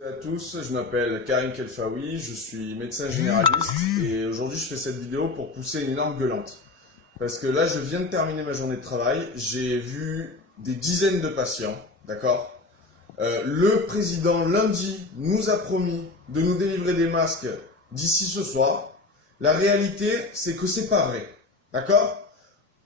Bonjour à tous, je m'appelle Karim Kelfaoui, je suis médecin généraliste et aujourd'hui je fais cette vidéo pour pousser une énorme gueulante. Parce que là je viens de terminer ma journée de travail, j'ai vu des dizaines de patients, d'accord? Le président lundi nous a promis de nous délivrer des masques d'ici ce soir. La réalité c'est que c'est pas vrai, d'accord?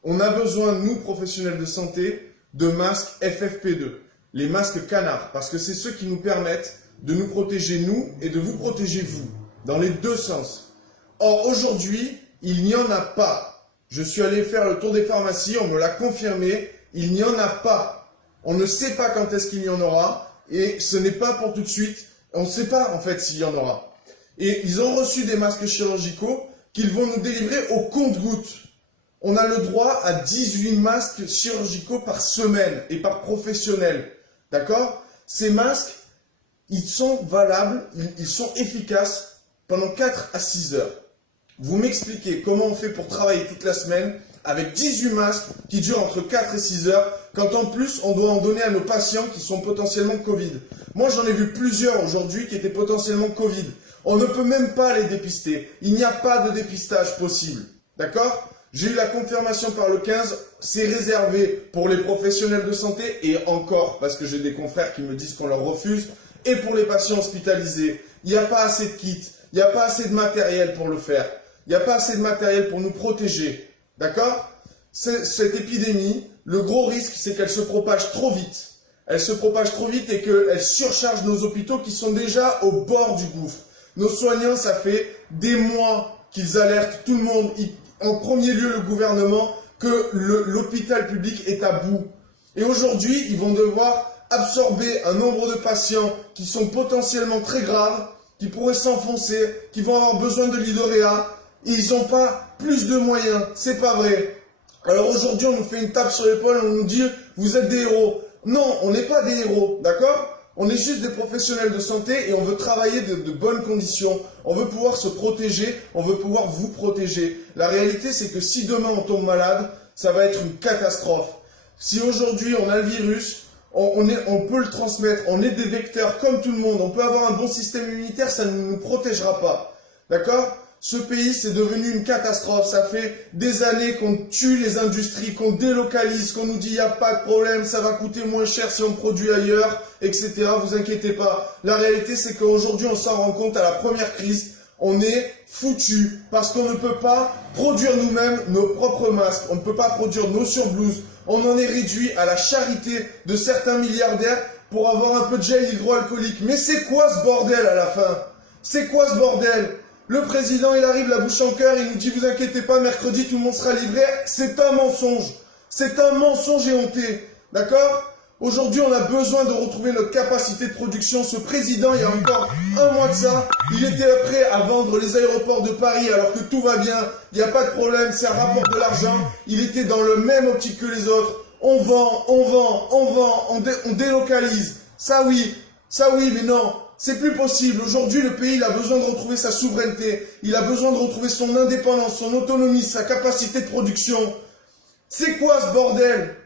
On a besoin, nous professionnels de santé, de masques FFP2, les masques canards, parce que c'est ceux qui nous permettent de nous protéger nous et de vous protéger vous, dans les deux sens. Or, aujourd'hui, il n'y en a pas. Je suis allé faire le tour des pharmacies, on me l'a confirmé, il n'y en a pas. On ne sait pas quand est-ce qu'il y en aura, et ce n'est pas pour tout de suite. On ne sait pas en fait s'il y en aura. Et ils ont reçu des masques chirurgicaux qu'ils vont nous délivrer au compte-gouttes. On a le droit à 18 masques chirurgicaux par semaine et par professionnel. D'accord? Ces masques, ils sont valables, ils sont efficaces pendant 4 à 6 heures. Vous m'expliquez comment on fait pour travailler toute la semaine avec 18 masques qui durent entre 4 et 6 heures, quand en plus on doit en donner à nos patients qui sont potentiellement Covid. Moi j'en ai vu plusieurs aujourd'hui qui étaient potentiellement Covid. On ne peut même pas les dépister. Il n'y a pas de dépistage possible. D'accord ? J'ai eu la confirmation par le 15, c'est réservé pour les professionnels de santé et encore, parce que j'ai des confrères qui me disent qu'on leur refuse, et pour les patients hospitalisés. Il n'y a pas assez de kits, il n'y a pas assez de matériel pour le faire. Il n'y a pas assez de matériel pour nous protéger. D'accord? Cette épidémie, le gros risque, c'est qu'elle se propage trop vite. Elle se propage trop vite et qu'elle surcharge nos hôpitaux qui sont déjà au bord du gouffre. Nos soignants, ça fait des mois qu'ils alertent tout le monde, en premier lieu le gouvernement, que l'hôpital public est à bout. Et aujourd'hui, ils vont devoir absorber un nombre de patients qui sont potentiellement très graves, qui pourraient s'enfoncer, qui vont avoir besoin de lits de réa, et ils n'ont pas plus de moyens. C'est pas vrai. Alors aujourd'hui, on nous fait une tape sur l'épaule, on nous dit « vous êtes des héros ». Non, on n'est pas des héros, d'accord ? On est juste des professionnels de santé et on veut travailler de bonnes conditions. On veut pouvoir se protéger, on veut pouvoir vous protéger. La réalité, c'est que si demain on tombe malade, ça va être une catastrophe. Si aujourd'hui on a le virus, on peut le transmettre, on est des vecteurs comme tout le monde. On peut avoir un bon système immunitaire, ça ne nous protégera pas. D'accord ? Ce pays, c'est devenu une catastrophe. Ça fait des années qu'on tue les industries, qu'on délocalise, qu'on nous dit il n'y a pas de problème, ça va coûter moins cher si on produit ailleurs, etc. Vous inquiétez pas. La réalité, c'est qu'aujourd'hui, on s'en rend compte à la première crise, on est foutu parce qu'on ne peut pas produire nous-mêmes nos propres masques. On ne peut pas produire nos surblouses. On en est réduit à la charité de certains milliardaires pour avoir un peu de gel hydroalcoolique. Mais c'est quoi ce bordel à la fin? C'est quoi ce bordel? Le président, il arrive la bouche en cœur, il nous dit « Vous inquiétez pas, mercredi, tout le monde sera livré ». C'est un mensonge. C'est un mensonge éhonté. D'accord? Aujourd'hui, on a besoin de retrouver notre capacité de production. Ce président, il y a encore un mois de ça, il était prêt à vendre les aéroports de Paris alors que tout va bien. Il n'y a pas de problème, ça rapporte de l'argent. Il était dans le même optique que les autres. On vend, on délocalise. Ça oui, mais non. C'est plus possible. Aujourd'hui, le pays, il a besoin de retrouver sa souveraineté. Il a besoin de retrouver son indépendance, son autonomie, sa capacité de production. C'est quoi ce bordel?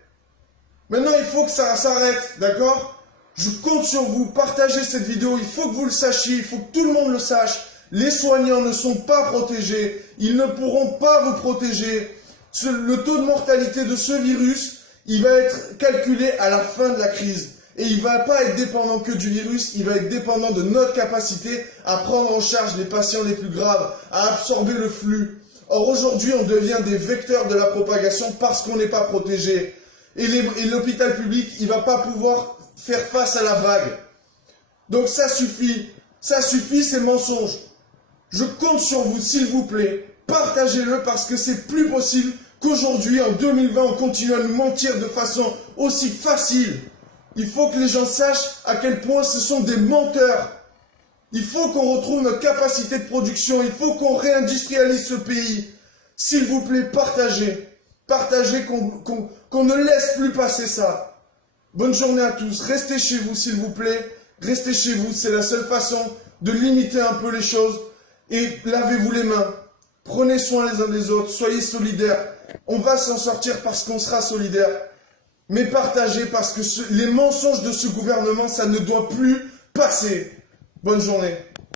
Maintenant, il faut que ça s'arrête, d'accord? Je compte sur vous. Partagez cette vidéo. Il faut que vous le sachiez. Il faut que tout le monde le sache. Les soignants ne sont pas protégés. Ils ne pourront pas vous protéger. Le taux de mortalité de ce virus, il va être calculé à la fin de la crise. Et il ne va pas être dépendant que du virus, il va être dépendant de notre capacité à prendre en charge les patients les plus graves, à absorber le flux. Or aujourd'hui, on devient des vecteurs de la propagation parce qu'on n'est pas protégé. Et l'hôpital public, il ne va pas pouvoir faire face à la vague. Donc ça suffit ces mensonges. Je compte sur vous, s'il vous plaît, partagez-le parce que c'est plus possible qu'aujourd'hui, en 2020, on continue à nous mentir de façon aussi facile. Il faut que les gens sachent à quel point ce sont des menteurs. Il faut qu'on retrouve notre capacité de production. Il faut qu'on réindustrialise ce pays. S'il vous plaît, partagez. Partagez qu'on ne laisse plus passer ça. Bonne journée à tous. Restez chez vous, s'il vous plaît. Restez chez vous. C'est la seule façon de limiter un peu les choses. Et lavez-vous les mains. Prenez soin les uns des autres. Soyez solidaires. On va s'en sortir parce qu'on sera solidaires. Mais partagez parce que les mensonges de ce gouvernement, ça ne doit plus passer. Bonne journée.